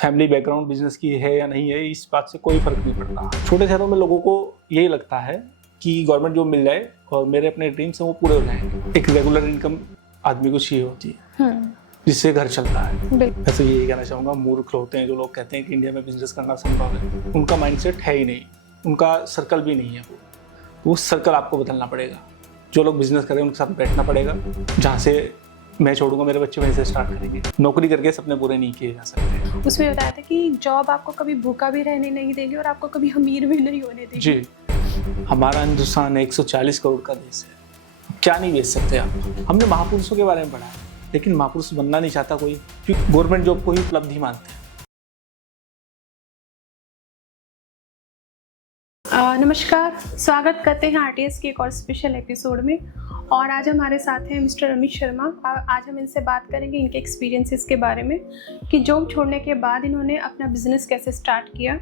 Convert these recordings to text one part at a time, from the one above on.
Family background business की है या नहीं है, इस बात से कोई फर्क नहीं पड़ता। छोटे शहरों में लोगों को यही लगता है कि गवर्नमेंट जॉब मिल जाए और मेरे अपने ड्रीम्स हैं वो पूरे हो जाएंगे। एक रेगुलर इनकम आदमी को चाहिए होती है जिससे घर चलता है। वैसे यही कहना चाहूँगा, मूर्ख होते हैं जो लोग कहते हैं कि इंडिया में बिजनेस करना संभव है। उनका माइंडसेट है ही नहीं, उनका सर्कल भी नहीं है। वो सर्कल आपको बदलना पड़ेगा। जो लोग बिजनेस करें उनके साथ बैठना पड़ेगा। जहाँ से मैं छोड़ूंगा मेरे बच्चे वहीं से स्टार्ट करेंगे। नौकरी करके सपने पूरे नहीं किए जा सकते। उसमें बताया था कि जॉब आपको कभी भूखा भी रहने नहीं देगी और आपको कभी अमीर भी नहीं होने देगी। जी, हमारा हिंदुस्तान 140 करोड़ का देश है, क्या नहीं बेच सकते आप। हमने महापुरुषों के बारे में पढ़ा है, लेकिन महापुरुष बनना नहीं चाहता कोई, क्योंकि गवर्नमेंट जॉब को ही उपलब्धि मानते हैं। नमस्कार, स्वागत करते हैं आरटीएस के एक और स्पेशल एपिसोड में। और आज हमारे साथ हैं मिस्टर अमित शर्मा। आज हम इनसे बात करेंगे इनके एक्सपीरियंसेस के बारे में कि जॉब छोड़ने के बाद इन्होंने अपना बिजनेस कैसे स्टार्ट किया,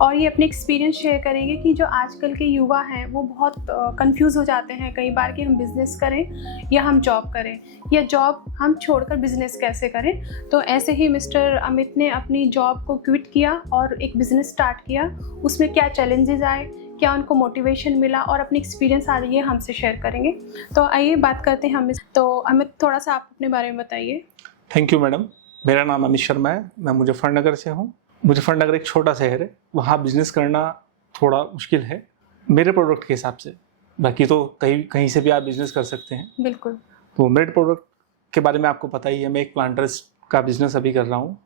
और ये अपने एक्सपीरियंस शेयर करेंगे कि जो आजकल के युवा हैं वो बहुत कंफ्यूज हो जाते हैं कई बार कि हम बिज़नेस करें या हम जॉब करें, या जॉब हम छोड़कर बिज़नेस कैसे करें। तो ऐसे ही मिस्टर अमित ने अपनी जॉब को क्विट किया और एक बिज़नेस स्टार्ट किया। उसमें क्या चैलेंजेस आए, क्या उनको मोटिवेशन मिला, और अपनी एक्सपीरियंस आ रही है हमसे शेयर करेंगे। तो आइए बात करते हैं हम। तो अमित, थोड़ा सा आप अपने बारे में बताइए। Thank you madam. मेरा नाम अमित शर्मा है, मैं मुजफ्फरनगर से हूँ। मुजफ्फरनगर एक छोटा शहर है, वहाँ बिजनेस करना थोड़ा मुश्किल है मेरे प्रोडक्ट के हिसाब से। बाकी तो कहीं से भी आप बिजनेस कर सकते हैं। बिल्कुल। तो मेरे प्रोडक्ट के बारे में आपको पता ही है। मैं एक प्लांटर्स का बिजनेस अभी कर रहा हूँ,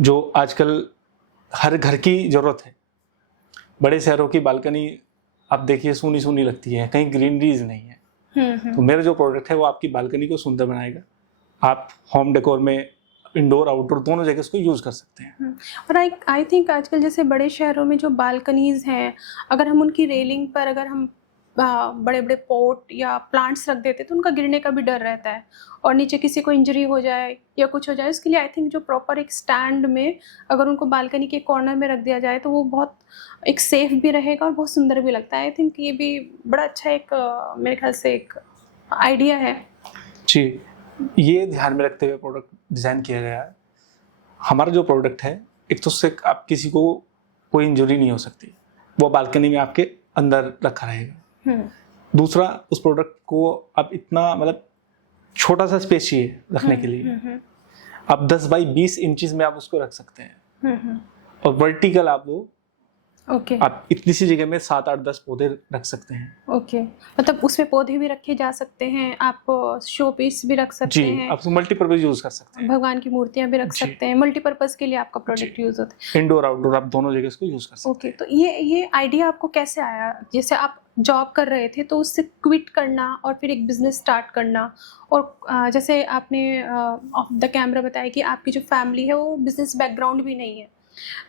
जो आजकल हर घर की ज़रूरत है। बड़े शहरों की बालकनी आप देखिए सूनी सूनी लगती है, कहीं ग्रीनरीज नहीं है। तो मेरा जो प्रोडक्ट है वो आपकी बालकनी को सुंदर बनाएगा। आप होम डेकोर में इंडोर आउटडोर दोनों जगह इसको यूज़ कर सकते हैं। और आई थिंक आजकल जैसे बड़े शहरों में जो बालकनीज हैं, अगर हम उनकी रेलिंग पर अगर हम बड़े बड़े पॉट या प्लांट्स रख देते तो उनका गिरने का भी डर रहता है, और नीचे किसी को इंजरी हो जाए या कुछ हो जाए। उसके लिए आई थिंक जो प्रॉपर एक स्टैंड में अगर उनको बालकनी के कॉर्नर में रख दिया जाए तो वो बहुत एक सेफ भी रहेगा और बहुत सुंदर भी लगता है। आई थिंक ये भी बड़ा अच्छा एक मेरे ख्याल से एक आइडिया है। जी, ये ध्यान में रखते हुए प्रोडक्ट डिज़ाइन किया गया है। हमारा जो प्रोडक्ट है, एक तो उससे आप किसी को कोई इंजरी नहीं हो सकती, वो बालकनी में आपके अंदर रखा रहेगा। दूसरा, उस प्रोडक्ट को आप इतना मतलब छोटा सा स्पेस चाहिए रखने के लिए, आप 10 बाई 20 इंचेस में आप उसको रख सकते हैं। और वर्टिकल आप वो आप इतनी सी जगह में 7, 8, 10 पौधे रख सकते हैं। मतलब उसमें पौधे भी रखे जा सकते हैं, आप शो पीस भी रख सकते हैं, आप मल्टीपर्पज यूज कर सकते हैं, भगवान की मूर्तियां भी रख सकते हैं। मल्टीपर्पज के लिए आपका प्रोडक्ट यूज होता है। इंडोर आउटडोर आप दोनों जगह इसको यूज कर सकते हैं। तो ये आइडिया आपको कैसे आया? जैसे आप जॉब कर रहे थे तो उससे क्विट करना और फिर एक बिजनेस स्टार्ट करना, और जैसे आपने ऑफ द कैमरा बताया कि आपकी जो फैमिली है वो बिजनेस बैकग्राउंड भी नहीं है,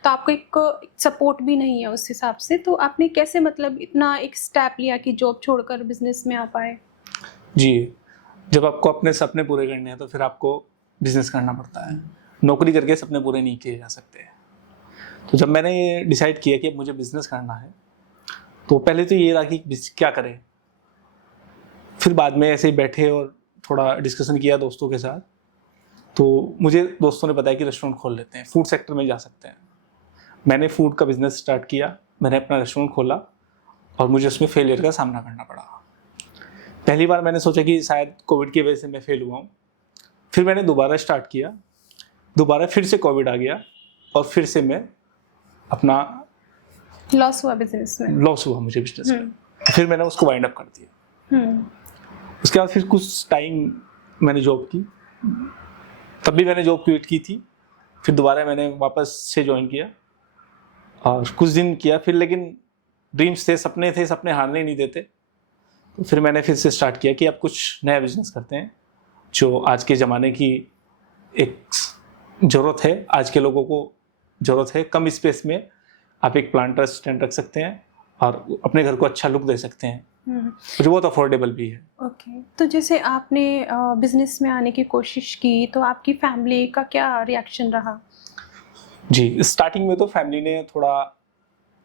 तो आपको एक सपोर्ट भी नहीं है उस हिसाब से। तो आपने कैसे मतलब इतना एक स्टेप लिया कि जॉब छोड़कर बिजनेस में आ पाए? जी, जब आपको अपने सपने पूरे करने हैं तो फिर आपको बिजनेस करना पड़ता है। नौकरी करके सपने पूरे नहीं किए जा सकते। तो जब मैंने ये डिसाइड किया कि अब मुझे बिजनेस करना है, तो पहले तो ये रहा कि क्या करें। फिर बाद में ऐसे ही बैठे और थोड़ा डिस्कशन किया दोस्तों के साथ, तो मुझे दोस्तों ने बताया कि रेस्टोरेंट खोल लेते हैं, फूड सेक्टर में जा सकते हैं। मैंने फूड का बिजनेस स्टार्ट किया, मैंने अपना रेस्टोरेंट खोला और मुझे उसमें फेलियर का सामना करना पड़ा। पहली बार मैंने सोचा कि शायद कोविड की वजह से मैं फेल हुआ हूँ। फिर मैंने दोबारा स्टार्ट किया, दोबारा फिर से कोविड आ गया और फिर से मैं अपना लॉस हुआ बिजनेस में। लॉस हुआ मुझे बिजनेस में। फिर मैंने उसको वाइंड अप कर दिया। उसके बाद फिर कुछ टाइम मैंने जॉब की, तब भी मैंने जॉब क्विट की थी। फिर दोबारा मैंने वापस से ज्वाइन किया और कुछ दिन किया। फिर लेकिन ड्रीम्स थे, सपने हारने नहीं देते। तो फिर मैंने फिर से स्टार्ट किया कि अब कुछ नया बिजनेस करते हैं जो आज के ज़माने की एक ज़रूरत है। आज के लोगों को ज़रूरत है, कम स्पेस में आप एक प्लांटर स्टैंड रख सकते हैं और अपने घर को अच्छा लुक दे सकते हैं, जो बहुत अफोर्डेबल भी है। तो जैसे आपने बिजनेस में आने की कोशिश की तो आपकी फैमिली का क्या रिएक्शन रहा? जी, स्टार्टिंग में तो फैमिली ने थोड़ा,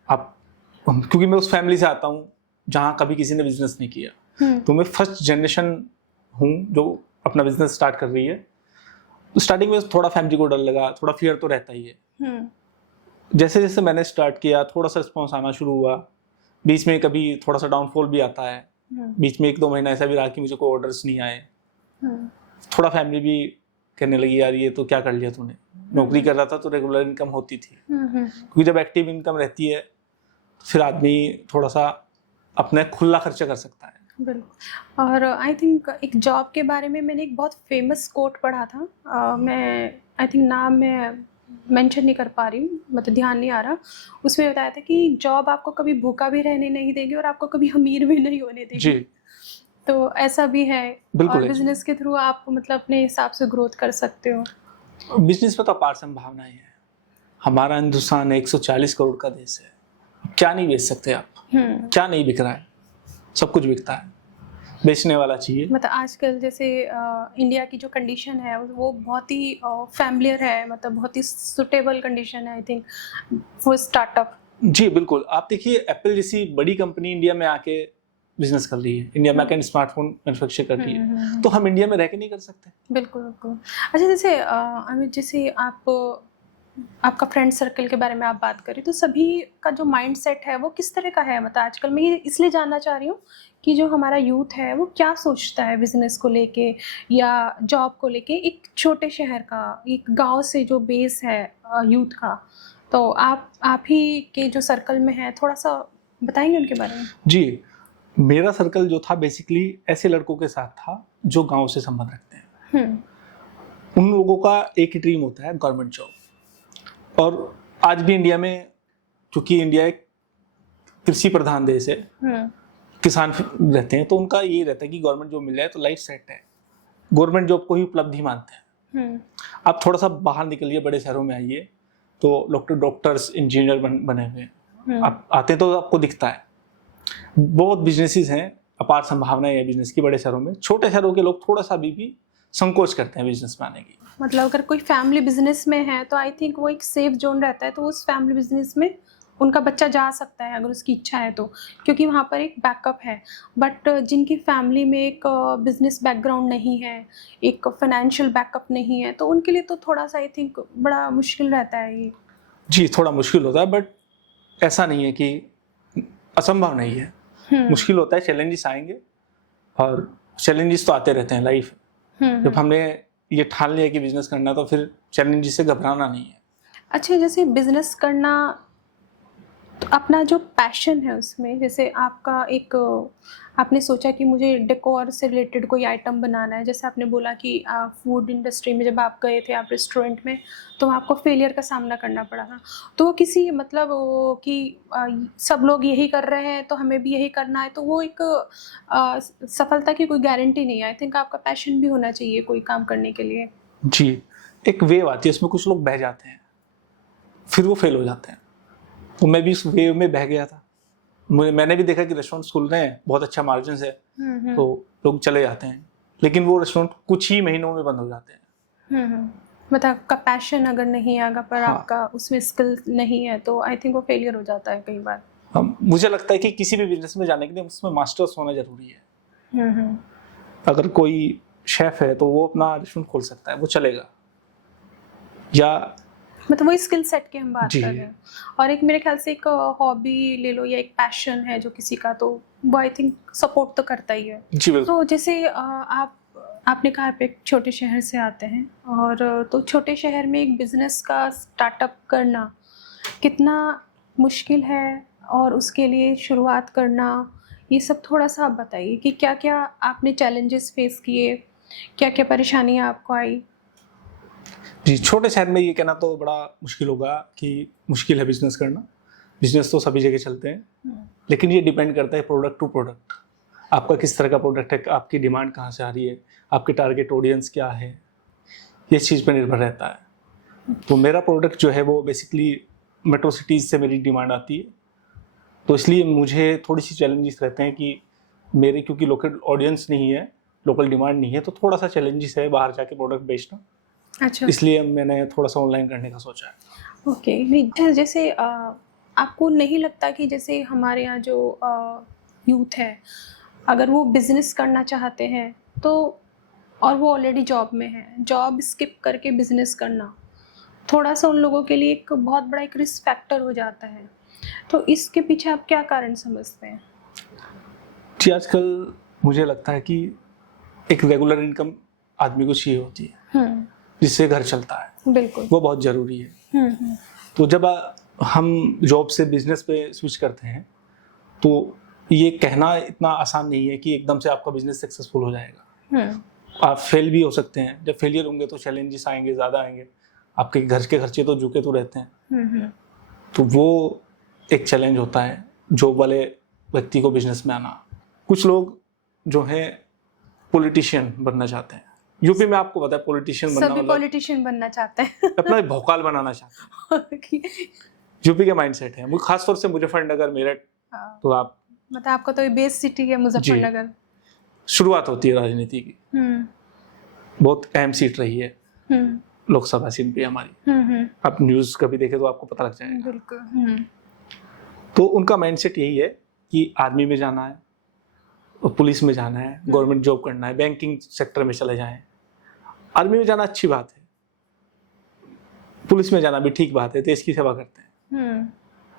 क्योंकि मैं उस फैमिली से आता हूँ जहाँ कभी किसी ने बिजनेस नहीं किया, तो मैं फर्स्ट जनरेशन हूँ जो अपना बिजनेस स्टार्ट कर रही है। तो स्टार्टिंग में थोड़ा फैमिली को डर लगा, थोड़ा फियर तो रहता ही है जैसे जैसे मैंने स्टार्ट किया थोड़ा सा रिस्पॉन्स आना शुरू हुआ, बीच में कभी थोड़ा सा डाउनफॉल भी आता है, बीच में 1-2 महीना ऐसा भी रहा कि मुझे कोई ऑर्डर्स नहीं आए। थोड़ा फैमिली भी कहने लगी यार ये तो क्या कर लिया तूने, नौकरी कर रहा था तो रेगुलर इनकम होती थी, क्योंकि जब एक्टिव इनकम रहती है फिर आदमी थोड़ा सा अपने खुला खर्चा कर सकता है। बिल्कुल। और आई थिंक एक जॉब के बारे में मैंने एक बहुत फेमस कोट पढ़ा था, मैं आई थिंक नाम मैं मेंशन नहीं कर पा रही हूँ, मतलब ध्यान नहीं आ रहा। उसमें बताया था कि जॉब आपको कभी भूखा भी रहने नहीं देगी और आपको कभी अमीर भी नहीं होने देगी। जी तो ऐसा भी है। बिल्कुल और है। बिजनेस के थ्रू आप मतलब अपने हिसाब से ग्रोथ कर सकते हो। बिजनेस में तो अपार संभावनाएं हैं। हमारा हिंदुस्तान 140 करोड़ का देश है, क्या नहीं बेच सकते आप, क्या नहीं बिक रहा है, सब कुछ बिकता है, बेचने वाला चाहिए। मतलब आजकल जैसे इंडिया की जो कंडीशन है वो बहुत ही फैमिलियर है, मतलब बहुत ही सुटेबल कंडीशन है आई थिंक फॉर स्टार्टअप। जी बिल्कुल। आप देखिए एप्पल जैसी बड़ी कंपनी इंडिया में आके बिजनेस कर रही है, इंडिया में आके स्मार्टफोन मैन्युफैक्चर कर रही है, तो हम इंडिया में रह के नहीं कर सकते। बिल्कुल बिल्कुल। अच्छा, जैसे अमित, जैसे आपका फ्रेंड सर्कल के बारे में आप बात करें तो सभी का जो माइंड सेट है वो किस तरह का है? मतलब आजकल मैं ये इसलिए जानना चाह रही हूँ कि जो हमारा यूथ है वो क्या सोचता है बिजनेस को लेके या जॉब को लेके, एक छोटे शहर का, एक गांव से जो बेस है यूथ का। तो आप ही के जो सर्कल में है थोड़ा सा बताएंगे उनके बारे में? जी, मेरा सर्कल जो था बेसिकली ऐसे लड़कों के साथ था जो गांव से संबंध रखते हैं। उन लोगों का एक ही ड्रीम होता है, गवर्नमेंट जॉब। और आज भी इंडिया में, क्योंकि इंडिया एक कृषि प्रधान देश है, किसान रहते हैं, तो उनका ये रहता है कि गवर्नमेंट जॉब मिल जाए तो लाइफ सेट है, गवर्नमेंट जॉब को ही उपलब्धि मानते हैं। आप थोड़ा सा बाहर निकलिए, बड़े शहरों में आइए तो डॉक्टर्स इंजीनियर बने हुए हैं, आप आते हैं तो आपको दिखता है। बहुत बिजनेसेस हैं, अपार संभावनाएं है बिजनेस की बड़े शहरों में। छोटे शहरों के लोग थोड़ा सा भी संकोच करते हैं बिजनेस में आने की। मतलब अगर कोई फैमिली बिजनेस में है तो आई थिंक वो एक सेफ जोन रहता है, तो उस फैमिली बिजनेस में उनका बच्चा जा सकता है अगर उसकी इच्छा है तो, क्योंकि वहाँ पर एक बैकअप है। बट जिनकी फैमिली में एक बिजनेस बैकग्राउंड नहीं है, एक फाइनेंशियल बैकअप नहीं है, तो उनके लिए तो थोड़ा सा आई थिंक बड़ा मुश्किल रहता है ये। जी थोड़ा मुश्किल होता है, बट ऐसा नहीं है कि असंभव नहीं है। मुश्किल होता है, चैलेंजेस आएंगे, और चैलेंजेस तो आते रहते हैं लाइफ। जब हमने ये ठान लिया कि बिजनेस करना तो फिर चैलेंजेस से घबराना नहीं है। अच्छा, जैसे बिजनेस करना तो अपना जो पैशन है उसमें, जैसे आपका एक आपने सोचा कि मुझे डेकोर से रिलेटेड कोई आइटम बनाना है, जैसे आपने बोला कि फूड इंडस्ट्री में जब आप गए थे, आप रेस्टोरेंट में, तो आपको फेलियर का सामना करना पड़ा था। तो वो किसी मतलब कि सब लोग यही कर रहे हैं तो हमें भी यही करना है, तो वो एक सफलता की कोई गारंटी नहीं है। आई थिंक आपका पैशन भी होना चाहिए कोई काम करने के लिए। जी, एक वेव आती है, उसमें कुछ लोग बह जाते हैं, फिर वो फेल हो जाते हैं। तो मैं भी उस वेव में बह गया था। मैंने भी देखा कि रेस्टोरेंट खुल रहे हैं, बहुत अच्छा मार्जिन है, तो लोग चले जाते हैं, लेकिन वो रेस्टोरेंट कुछ ही महीनों में बंद हो जाते हैं। मतलब आपका पैशन अगर नहीं आएगा पर आपका उसमें स्किल नहीं है तो आई थिंक वो फेलियर हो जाता है कई बार। मुझे लगता है कि किसी भी बिजनेस में जाने के लिए उसमें मास्टर्स होना जरूरी है। अगर कोई शेफ है तो वो अपना रेस्टोरेंट खोल सकता है, वो चलेगा। या मतलब वही स्किल सेट की हम बात कर रहे हैं। और एक मेरे ख्याल से एक हॉबी ले लो या एक पैशन है जो किसी का, तो वो आई थिंक सपोर्ट तो करता ही है। जी बिल्कुल। तो जैसे आपने कहा आप एक छोटे शहर से आते हैं, और तो छोटे शहर में एक बिजनेस का स्टार्टअप करना कितना मुश्किल है, और उसके लिए शुरुआत करना, ये सब थोड़ा सा आप बताइए कि क्या क्या आपने चैलेंजेस फेस किए, क्या क्या परेशानियाँ आपको आई? जी, छोटे शहर में ये कहना तो बड़ा मुश्किल होगा कि मुश्किल है बिजनेस करना। बिजनेस तो सभी जगह चलते हैं, लेकिन ये डिपेंड करता है प्रोडक्ट टू प्रोडक्ट। आपका किस तरह का प्रोडक्ट है, आपकी डिमांड कहाँ से आ रही है, आपके टारगेट ऑडियंस क्या है, ये चीज़ पर निर्भर रहता है। तो मेरा प्रोडक्ट जो है वो बेसिकली मेट्रो सिटीज़ से मेरी डिमांड आती है, तो इसलिए मुझे थोड़ी सी चैलेंजेस रहते हैं कि मेरे क्योंकि लोकल ऑडियंस नहीं है, लोकल डिमांड नहीं है, तो थोड़ा सा चैलेंजेस है बाहर जाके प्रोडक्ट बेचना। अच्छा, इसलिए मैंने थोड़ा सा ऑनलाइन करने का सोचा है। ओके। जैसे आपको नहीं लगता कि जैसे हमारे यहाँ जो यूथ है, अगर वो बिजनेस करना चाहते हैं तो, और वो ऑलरेडी जॉब में है, जॉब स्किप करके बिजनेस करना, थोड़ा सा उन लोगों के लिए एक बहुत बड़ा एक रिस्क फैक्टर हो जाता है। तो इसके पीछे आप क्या कारण समझते हैं? जी, आजकल मुझे लगता है कि एक रेगुलर इनकम आदमी को चाहिए होती है जिससे घर चलता है, बिल्कुल। वो बहुत ज़रूरी है। तो जब हम जॉब से बिजनेस पे स्विच करते हैं तो ये कहना इतना आसान नहीं है कि एकदम से आपका बिजनेस सक्सेसफुल हो जाएगा। आप फेल भी हो सकते हैं। जब फेलियर होंगे तो चैलेंजेस आएंगे, ज़्यादा आएंगे। आपके घर के खर्चे तो झुके तो रहते हैं। तो वो एक चैलेंज होता है जॉब वाले व्यक्ति को बिजनेस में आना। कुछ लोग जो हैं पॉलिटिशियन बनना चाहते हैं। यूपी में आपको पता है पॉलिटिशियन बनना सभी मतलब पॉलिटिशियन बनना चाहते हैं। अपना एक भौकाल बनाना चाहते हैं। यूपी के माइंडसेट है। खासतौर से मुजफ्फरनगर, मेरठ, तो आप मतलब आपका तो बेस सिटी है मुजफ्फरनगर। शुरुआत होती है राजनीति की। बहुत अहम सीट रही है लोकसभा सीट भी हमारी। आप न्यूज़ कभी देखे तो आपको पता लग जाएगा। बिल्कुल। तो उनका माइंडसेट यही है कि आर्मी में जाना है, पुलिस में जाना है, गवर्नमेंट जॉब करना है, बैंकिंग सेक्टर में चले जाएं। आर्मी में जाना अच्छी बात है, पुलिस में जाना भी ठीक बात है, देश की सेवा करते हैं।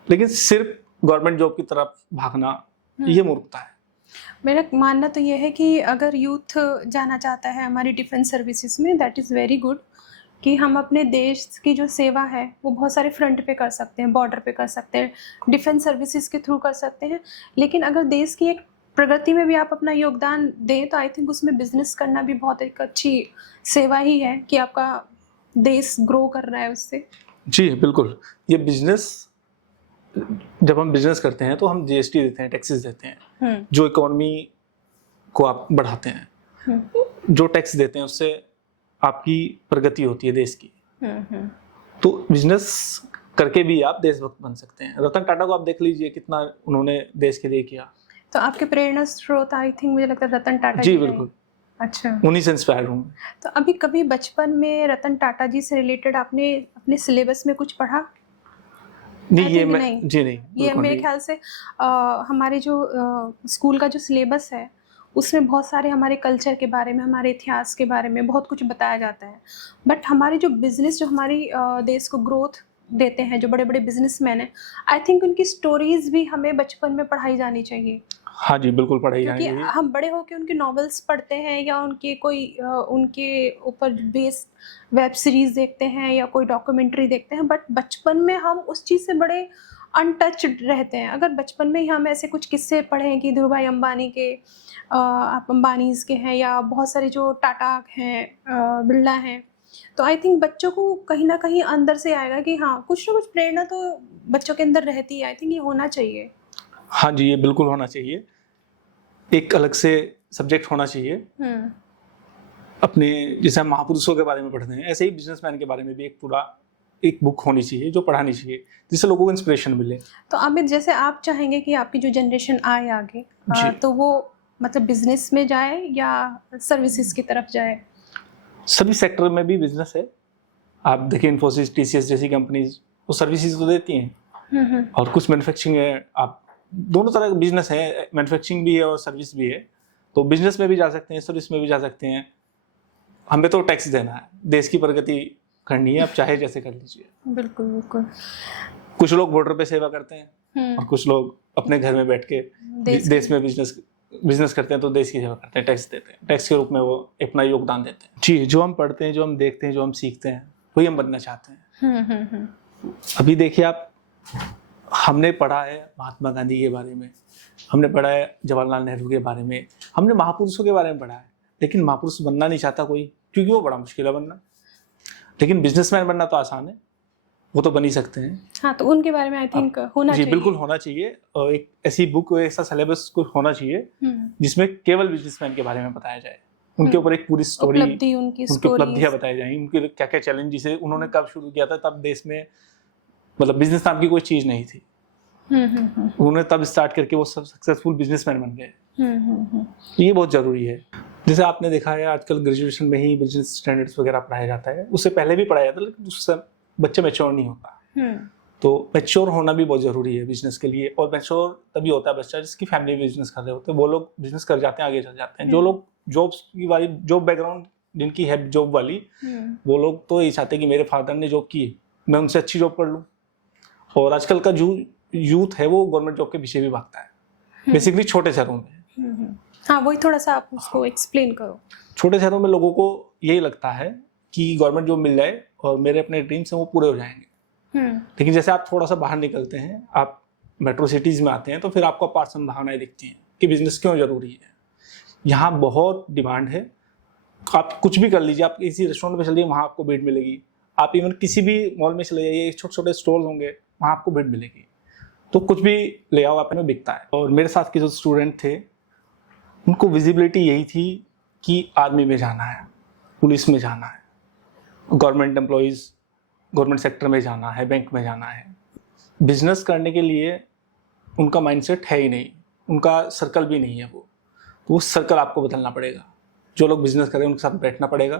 लेकिन सिर्फ गवर्नमेंट जॉब की तरफ भागना ये मूर्खता है। मेरा मानना तो ये है कि अगर यूथ जाना चाहता है हमारी डिफेंस सर्विसेज में, दैट इज़ वेरी गुड कि हम अपने देश की जो सेवा है वो बहुत सारे फ्रंट पे कर सकते हैं, बॉर्डर पे कर सकते हैं, डिफेंस सर्विसेज के थ्रू कर सकते हैं। लेकिन अगर देश की एक प्रगति में भी आप अपना योगदान दें तो आई थिंक उसमें बिजनेस करना भी बहुत एक अच्छी सेवा ही है कि आपका देश ग्रो कर रहा है उससे। जी बिल्कुल। ये बिजनेस, जब हम बिजनेस करते हैं तो हम जीएसटी देते हैं, टैक्सेस देते हैं, जो इकोनॉमी को आप बढ़ाते हैं। जो टैक्स देते हैं उससे आपकी प्रगति होती है देश की। तो बिजनेस करके भी आप देशभक्त बन सकते हैं। रतन टाटा को आप देख लीजिए कितना उन्होंने देश के लिए किया। तो आपके प्रेरणा स्रोत आई थिंक मुझे लगता है रतन टाटा जी बिल्कुल। अच्छा, उन्हीं से इंस्पायर हूँ। तो अभी कभी बचपन में रतन टाटा जी से रिलेटेड आपने अपने सिलेबस में कुछ पढ़ा? नहीं, ये नहीं। मैं जी नहीं, ये मेरे ख्याल से हमारे जो स्कूल का जो सिलेबस है उसमें बहुत सारे हमारे कल्चर के बारे में, हमारे इतिहास के बारे में बहुत कुछ बताया जाता है। बट हमारे जो बिजनेस, जो हमारी देश को ग्रोथ देते हैं, जो बड़े बड़े बिजनेसमैन हैं, आई थिंक उनकी स्टोरीज भी हमें बचपन में पढ़ाई जानी चाहिए। हाँ जी बिल्कुल पढ़ाई क्योंकि जानी चाहिए। हम बड़े होकर उनके नॉवेल्स पढ़ते हैं या उनके कोई उनके ऊपर बेस्ड वेब सीरीज देखते हैं या कोई डॉक्यूमेंट्री देखते हैं, बट बचपन में हम उस चीज़ से बड़े अनटच्ड रहते हैं। अगर बचपन में ही हम ऐसे कुछ किस्से पढ़ें कि धीरू भाई अंबानी के, आप अंबानीज के हैं या बहुत सारे जो टाटा हैं, बिरला हैं, तो आई थिंक बच्चों को कहीं ना कहीं अंदर से आएगा कि हाँ कुछ ना कुछ प्रेरणा तो बच्चों के अंदर रहती है। आई थिंक ये होना चाहिए। हाँ जी, ये बिल्कुल होना चाहिए। एक अलग से सब्जेक्ट होना चाहिए। अपने जैसे हम महापुरुषों के बारे में पढ़ते हैं, ऐसे ही बिजनेसमैन के बारे में भी एक पूरा एक बुक होनी चाहिए जो पढ़ानी चाहिए, जिससे लोगों को इंस्पिरेशन मिले। तो अमित, जैसे आप चाहेंगे कि आपकी जो जनरेशन आए आगे तो वो मतलब बिजनेस में जाए या सर्विसेज की तरफ जाए? सभी सेक्टर में भी बिजनेस है। आप देखिए इन्फोसिस, टीसीएस जैसी कंपनीज वो सर्विसेज तो देती हैं, और कुछ मैन्युफैक्चरिंग है। आप दोनों तरह का बिजनेस है, मैन्युफैक्चरिंग भी है और सर्विस भी है। तो बिजनेस में भी जा सकते हैं, सर्विस में भी जा सकते हैं। हमें तो टैक्स देना है, देश की प्रगति करनी है, आप चाहे जैसे कर लीजिए। बिल्कुल बिल्कुल। कुछ लोग बॉर्डर पे सेवा करते हैं और कुछ लोग अपने घर में बैठ के देश में बिजनेस करते हैं, तो देश की सेवा करते हैं, टैक्स देते हैं, टैक्स के रूप में वो अपना योगदान देते हैं। जी, जो हम पढ़ते हैं, जो हम देखते हैं, जो हम सीखते हैं, वही हम बनना चाहते हैं। अभी देखिए आप, हमने पढ़ा है महात्मा गांधी के बारे में, हमने पढ़ा है जवाहरलाल नेहरू के बारे में, हमने महापुरुषों के बारे में पढ़ा है, लेकिन महापुरुष बनना नहीं चाहता कोई, क्योंकि वो बड़ा मुश्किल है बनना। लेकिन बिजनेसमैन बनना तो आसान है, वो तो बन ही सकते हैं। हाँ, तो उनके बारे में आई थिंक होना चाहिए। जी बिल्कुल होना चाहिए। और एक ऐसी बुक, ऐसा सिलेबस कुछ होना चाहिए जिसमें केवल बिजनेसमैन के बारे में बताया जाए, उनके ऊपर एक पूरी स्टोरी, उनकी उपलब्धियां बताई जाएंगी, उनके क्या क्या चैलेंजेस है, उन्होंने कब शुरू किया था, तब देश में मतलब बिजनेस नाम की कोई चीज नहीं थी। उन्होंने तब स्टार्ट करके वो सब सक्सेसफुल बिजनेसमैन बन गए। ये बहुत जरूरी है। जैसे आपने देखा है आजकल ग्रेजुएशन में ही बिजनेस स्टैंडर्ड्स वगैरह पढ़ाया जाता है, उससे पहले भी पढ़ाया जाता है, लेकिन उससे बच्चे मैच्योर नहीं होता। तो मैच्योर होना भी बहुत जरूरी है बिजनेस के लिए। और मैच्योर तभी होता है बच्चा जिसकी फैमिली बिजनेस कर रहे होते हैं, वो लोग बिजनेस कर जाते हैं, आगे चल जाते हैं। जो लोग जॉब बैकग्राउंड जिनकी है जॉब वाली, वो लोग तो ये चाहते हैं कि मेरे फादर ने जॉब की, मैं उनसे अच्छी जॉब कर लूँ। और आजकल का जो यूथ है वो गवर्नमेंट जॉब के पीछे भी भागता है, बेसिकली छोटे शहरों में। हाँ, वही थोड़ा सा आप उसको एक्सप्लेन करो। छोटे शहरों में लोगों को यही लगता है कि गवर्नमेंट जॉब मिल जाए और मेरे अपने ड्रीम्स हैं वो पूरे हो जाएंगे। लेकिन जैसे आप थोड़ा सा बाहर निकलते हैं, आप मेट्रो सिटीज़ में आते हैं, तो फिर आपको अपार संभावनाएं दिखती हैं कि बिजनेस क्यों ज़रूरी है। यहाँ बहुत डिमांड है, आप कुछ भी कर लीजिए, आप किसी रेस्टोरेंट में चलिए वहाँ आपको भीड़ मिलेगी, आप इवन किसी भी मॉल में चले जाइए, छोटे छोटे स्टोर होंगे वहाँ आपको भीड़ मिलेगी। तो कुछ भी ले आओ आप में बिकता है। और मेरे साथ के जो स्टूडेंट थे उनको विजिबिलिटी यही थी कि आर्मी में जाना है, पुलिस में जाना है, गवर्नमेंट एम्प्लॉयज़, गवर्नमेंट सेक्टर में जाना है, बैंक में जाना है। बिजनेस करने के लिए उनका माइंडसेट है ही नहीं, उनका सर्कल भी नहीं है वो सर्कल आपको बदलना पड़ेगा। जो लोग बिजनेस करें उनके साथ बैठना पड़ेगा।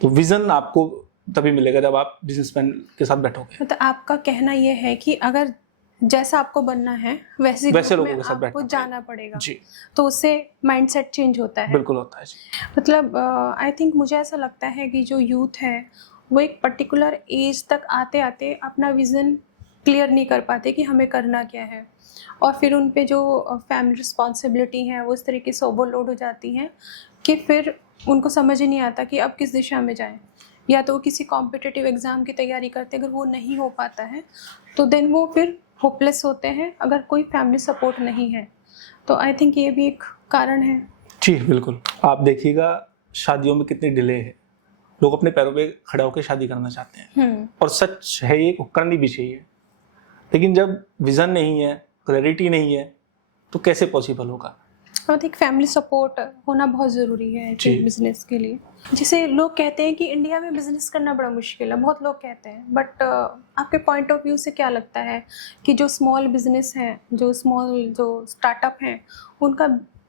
तो विजन आपको तभी मिलेगा जब आप बिजनेसमैन के साथ बैठोगे। मतलब आपका कहना ये है कि अगर जैसा आपको बनना है वैसे लोगों के साथ आपको जाना पड़ेगा जी, तो उससे माइंडसेट चेंज होता है। बिल्कुल होता है जी। मतलब आई थिंक मुझे ऐसा लगता है कि जो यूथ है वो एक पर्टिकुलर एज तक आते आते अपना विज़न क्लियर नहीं कर पाते कि हमें करना क्या है, और फिर उन पे जो फैमिली रिस्पॉन्सिबिलिटी है वो इस तरीके से ओवरलोड हो जाती हैं कि फिर उनको समझ ही नहीं आता कि अब किस दिशा में जाएं। या तो वो किसी कॉम्पिटिटिव एग्ज़ाम की तैयारी करते हैं, अगर वो नहीं हो पाता है तो देन वो फिर होपलेस होते हैं अगर कोई फैमिली सपोर्ट नहीं है। तो आई थिंक ये भी एक कारण है। जी बिल्कुल। आप देखिएगा शादियों में कितनी डिले है, लोग अपने पैरों पे खड़े होकर शादी करना चाहते हैं और सच है ये, करनी भी चाहिए। लेकिन जब विजन नहीं है, क्लैरिटी नहीं है, तो कैसे पॉसिबल होगा। और एक फैमिली सपोर्ट होना बहुत ज़रूरी है बिजनेस के लिए। जैसे लोग कहते हैं कि इंडिया में बिजनेस करना बड़ा मुश्किल है, बहुत लोग कहते हैं, बट आपके पॉइंट ऑफ व्यू से क्या लगता है कि जो स्मॉल बिजनेस हैं, जो स्टार्टअप हैं, उनका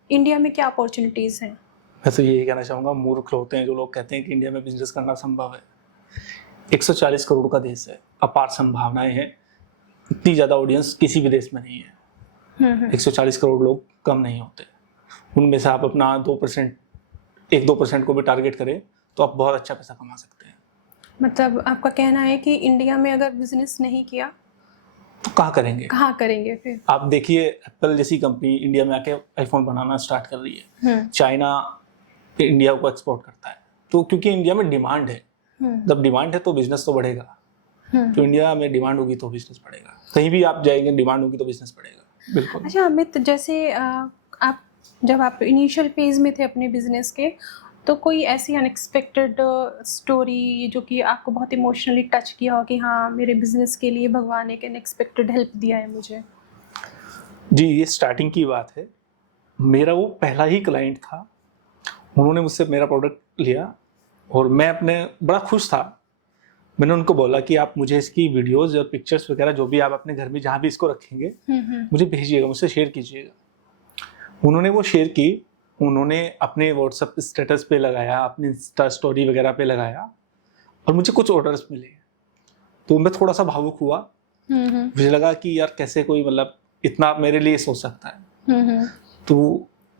इंडिया में क्या अपॉर्चुनिटीज़ हैं। मैं तो यही कहना चाहूँगा, मूर्ख होते हैं जो लोग कहते हैं कि इंडिया में बिजनेस करना संभव है। 140 करोड़ का देश है, अपार संभावनाएं हैं, इतनी ज़्यादा ऑडियंस किसी भी देश में नहीं है। 140 करोड़ लोग कम नहीं होते, उनमें से आप अपना 2%, 1-2% को भी टारगेट करें तो आप बहुत अच्छा पैसा कमा सकते हैं। मतलब आपका कहना है कि इंडिया में अगर बिजनेस नहीं किया तो कहाँ करेंगे फिर। आप देखिए एप्पल जैसी कंपनी इंडिया में आके आईफोन बनाना स्टार्ट कर रही है, चाइना इंडिया को एक्सपोर्ट करता है। तो क्योंकि इंडिया में डिमांड है, जब डिमांड है तो बिजनेस तो बढ़ेगा। तो इंडिया में डिमांड होगी तो बिजनेस बढ़ेगा, कहीं भी आप जाएंगे डिमांड होगी तो बिजनेस बढ़ेगा। बिल्कुल। अच्छा अमित, जैसे जब आप इनिशियल फेज में थे अपने बिजनेस के, तो कोई ऐसी अनएक्सपेक्टेड स्टोरी जो कि आपको बहुत इमोशनली टच किया हो कि हाँ मेरे बिजनेस के लिए भगवान एक अनएक्सपेक्टेड हेल्प दिया है मुझे। जी, ये स्टार्टिंग की बात है। मेरा वो पहला ही क्लाइंट था, उन्होंने मुझसे मेरा प्रोडक्ट लिया और मैं अपने बड़ा खुश था। मैंने उनको बोला कि आप मुझे इसकी वीडियोस और पिक्चर्स वगैरह जो भी आप अपने घर में जहाँ भी इसको रखेंगे मुझे भेजिएगा, मुझसे शेयर कीजिएगा। उन्होंने वो शेयर की, उन्होंने अपने व्हाट्सएप स्टेटस पे लगाया, अपनी इंस्टा स्टोरी वगैरह पे लगाया और मुझे कुछ ऑर्डर्स मिले। तो मैं थोड़ा सा भावुक हुआ, मुझे लगा कि यार कैसे कोई मतलब इतना मेरे लिए सोच सकता है। तो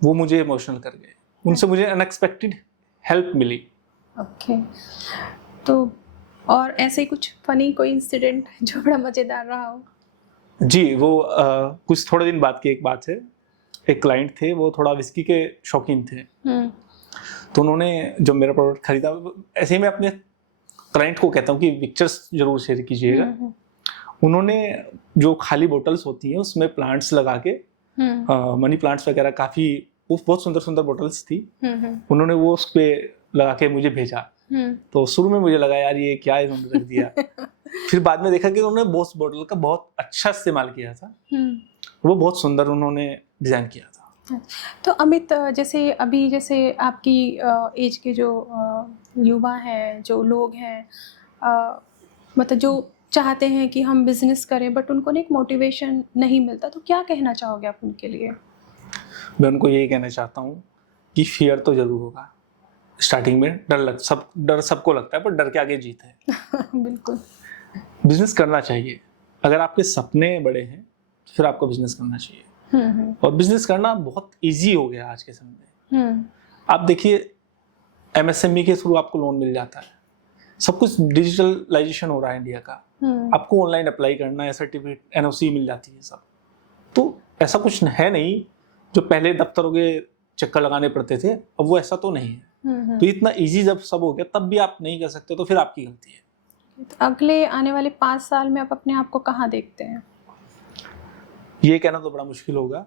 वो मुझे इमोशनल कर गए, उनसे मुझे अनएक्सपेक्टेड हेल्प मिली। ओके। तो और ऐसे ही कुछ फनी कोई इंसिडेंट जो बड़ा मज़ेदार रहा हो। जी, वो कुछ थोड़े दिन बाद की एक बात है। एक क्लाइंट थे, वो थोड़ा विस्की के शौकीन थे। तो उन्होंने जो मेरा प्रोडक्ट खरीदा, ऐसे ही मैं अपने क्लाइंट को कहता हूँ कि पिक्चर्स जरूर शेयर कीजिएगा। उन्होंने जो खाली बोटल्स होती हैं उसमें प्लांट्स लगा के, मनी प्लांट्स वगैरह, काफ़ी वो बहुत सुंदर सुंदर बोटल्स थी, उन्होंने वो उस पर लगा के मुझे भेजा। तो शुरू में मुझे लगा यार ये क्या इन्होंने रख दिया। फिर बाद में देखा कि उन्होंने बोस बोतल का बहुत अच्छा इस्तेमाल किया था, वो बहुत सुंदर उन्होंने डिज़ाइन किया था। तो अमित, जैसे आपकी एज के जो युवा हैं, जो लोग हैं, मतलब जो चाहते हैं कि हम बिजनेस करें बट उनको एक मोटिवेशन नहीं मिलता, तो क्या कहना चाहोगे आप उनके लिए। मैं उनको यही कहना चाहता हूँ कि फियर तो जरूर होगा स्टार्टिंग में, डर सबको लगता है, पर डर के आगे जीत है। बिल्कुल। बिजनेस करना चाहिए, अगर आपके सपने बड़े हैं फिर आपको बिजनेस करना चाहिए। और बिजनेस करना बहुत इजी हो गया आज के समय में। आप देखिए MSME के थ्रू आपको लोन मिल जाता है। सब कुछ डिजिटलाइजेशन हो रहा है इंडिया का। आपको ऑनलाइन अप्लाई करना है, सर्टिफिकेट NOC मिल जाती है सब। तो ऐसा कुछ है नहीं जो पहले दफ्तरों के चक्कर लगाने पड़ते थे, अब वो ऐसा तो नहीं है। तो इतना इजी जब सब हो गया तब भी आप नहीं कर सकते तो फिर आपकी गलती है। तो अगले आने वाले 5 साल में आप अपने आप को कहाँ देखते हैं? ये कहना तो बड़ा मुश्किल होगा।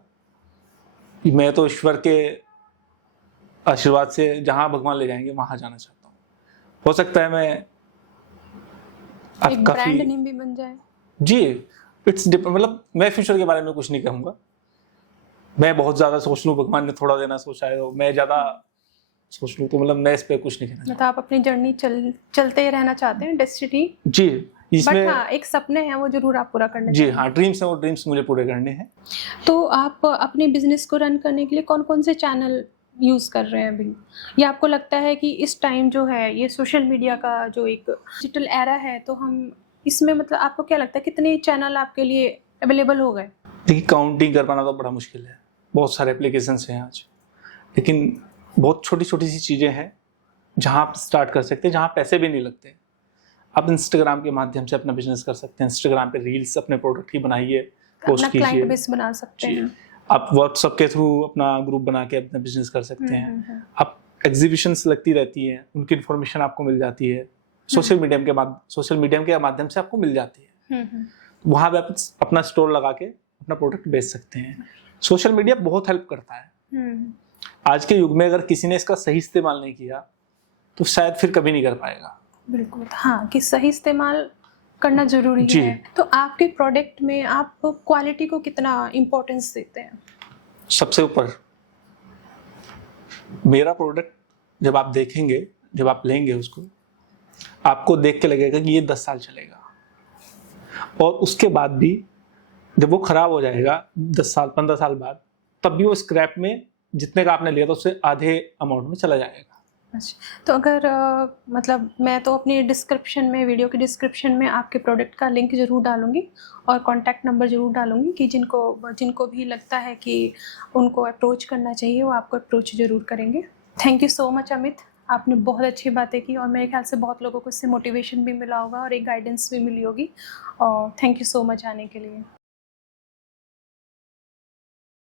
मैं तो ईश्वर के आशीर्वाद से जहां भगवान ले जाएंगे वहां जाना चाहता हूँ। हो सकता है मैं एक ब्रांड नेम भी बन जाए। जी, इट्स मतलब मैं फ्यूचर के बारे में कुछ नहीं कहूँगा। मैं बहुत ज़्यादा सोच लूँ, भगवान ने थोड़ा देना सोचा है, तो मैं ज़्यादा सोच लूँ तो मतलब मैं इस पर कुछ नहीं कहना मतलब आप अपनी जर्नी चलते ही रहना चाहते हैं, डेस्टिनी। जी, इसमें हाँ, एक सपने हैं वो जरूर आप पूरा करना जी हाँ, ड्रीम्स हैं, वो ड्रीम्स मुझे पूरे करने हैं। तो आप अपने बिजनेस को रन करने के लिए कौन कौन से चैनल यूज कर रहे हैं अभी, या आपको लगता है कि इस टाइम जो है ये सोशल मीडिया का जो एक डिजिटल एरा है, तो हम इसमें मतलब आपको क्या लगता है कितने चैनल आपके लिए अवेलेबल हो गए? देखिए, काउंटिंग कर पाना तो बड़ा मुश्किल है। बहुत सारे एप्लीकेशंस हैं आज, लेकिन बहुत छोटी छोटी सी चीज़ें हैं जहाँ आप स्टार्ट कर सकते हैं, जहाँ पैसे भी नहीं लगते। आप इंस्टाग्राम के माध्यम से अपना बिजनेस कर सकते हैं। इंस्टाग्राम पे रील्स अपने प्रोडक्ट की बनाइए, पोस्ट कीजिए, क्लाइंट बेस बना सकते हैं। आप व्हाट्सएप के थ्रू अपना ग्रुप बना के अपना बिजनेस कर सकते हैं। आप एग्जीबिशंस लगती रहती हैं, उनकी इन्फॉर्मेशन आपको मिल जाती है। सोशल मीडिया के माध्यम से आपको मिल जाती है। वहाँ पे आप अपना स्टोर लगा के अपना प्रोडक्ट बेच सकते हैं। सोशल मीडिया बहुत हेल्प करता है। आज के युग में अगर किसी ने इसका सही इस्तेमाल नहीं किया तो शायद फिर कभी नहीं कर पाएगा। बिल्कुल, हाँ, कि सही इस्तेमाल करना जरूरी है। तो आपके प्रोडक्ट में आप क्वालिटी को कितना इम्पोर्टेंस देते हैं? सबसे ऊपर मेरा प्रोडक्ट जब आप देखेंगे, जब आप लेंगे उसको, आपको देख के लगेगा कि ये 10 साल चलेगा। और उसके बाद भी जब वो खराब हो जाएगा 10 साल 15 साल बाद, तब भी वो स्क्रैप में जितने का आपने लिया था उससे आधे अमाउंट में चला जाएगा। अच्छा, तो अगर मतलब मैं तो अपनी डिस्क्रिप्शन में, वीडियो की डिस्क्रिप्शन में आपके प्रोडक्ट का लिंक ज़रूर डालूंगी और कॉन्टैक्ट नंबर ज़रूर डालूंगी कि जिनको भी लगता है कि उनको अप्रोच करना चाहिए वो आपको अप्रोच ज़रूर करेंगे। Thank you so much Amit, आपने बहुत अच्छी बातें की और मेरे ख्याल से बहुत लोगों को इससे मोटिवेशन भी मिला होगा और एक गाइडेंस भी मिली होगी। और थैंक यू सो मच आने के लिए।